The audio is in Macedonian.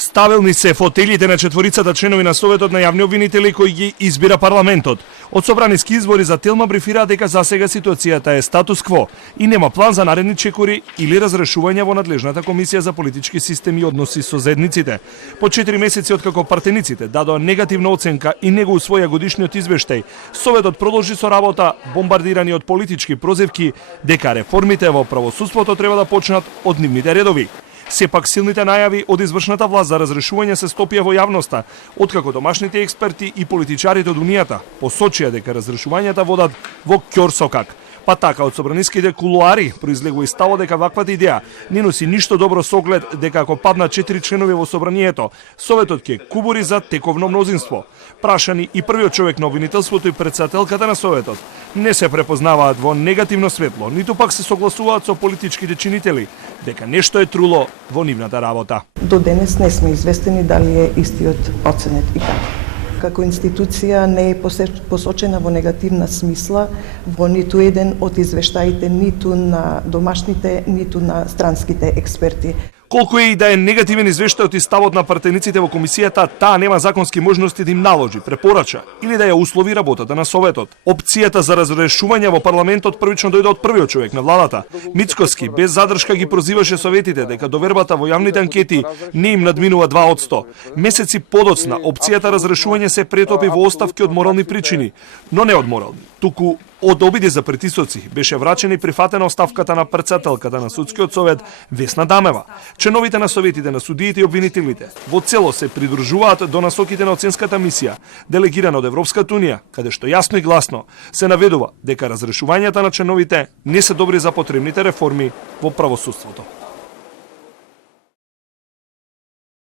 Стабилни се фотелите на четворицата членови на Советот на јавни обвинители кои ги избира парламентот. Од собраниски избори за Телма брифираат дека засега ситуацијата е статус кво и нема план за наредни чекори или разрешување во надлежната комисија за политички системи и односи со заедниците. По 4 месеци откако партениците дадоа негативна оценка и не го усвоја годишниот извештај, Советот продолжи со работа, бомбардирани од политички прозивки дека реформите во правосудството треба да почнат од нивните редови. Сепак силните најави од извршната власт за разрешување се стопија во јавноста, откако домашните експерти и политичарите од Унијата посочија дека разрешувањата водат во ќорсокак. Па така, од собраниските кулуари произлегува и ставот дека ваквата идеја не носи ништо добро со оглед дека ако паднат 4 членови во собранието, Советот ќе кубури за тековно мнозинство. Прашани и првиот човек на обвинителството и претседателката на Советот не се препознаваат во негативно светло, ниту пак се согласуваат со политичките чинители дека нешто е труло во нивната работа. До денес не сме известени дали е истиот оценет и како. Како институција не е посочена во негативна смисла во ниту еден од извештаите, ниту на домашните, ниту на странските експерти. Колку е и да е негативен извештајот и ставот на партениците во комисијата, таа нема законски можности да им наложи, препорача или да ја услови работата на Советот. Опцијата за разрешување во парламентот првично дојде од првиот човек на владата. Мицкоски без задршка ги прозиваше советите дека довербата во јавните анкети не им надминува 2%. Месеци подоцна опцијата разрешување се претопи во оставки од морални причини, но не од морални, туку од обиди за притисоци беше врачена и прифатена оставката на претседателката на Судскиот совет Весна Дамева. Членовите на советите на судиите и обвинителите во цело се придружуваат до насоките на оценската мисија, делегирана од Европската унија, каде што јасно и гласно се наведува дека разрешувањата на членовите не се добри за потребните реформи во правосудството.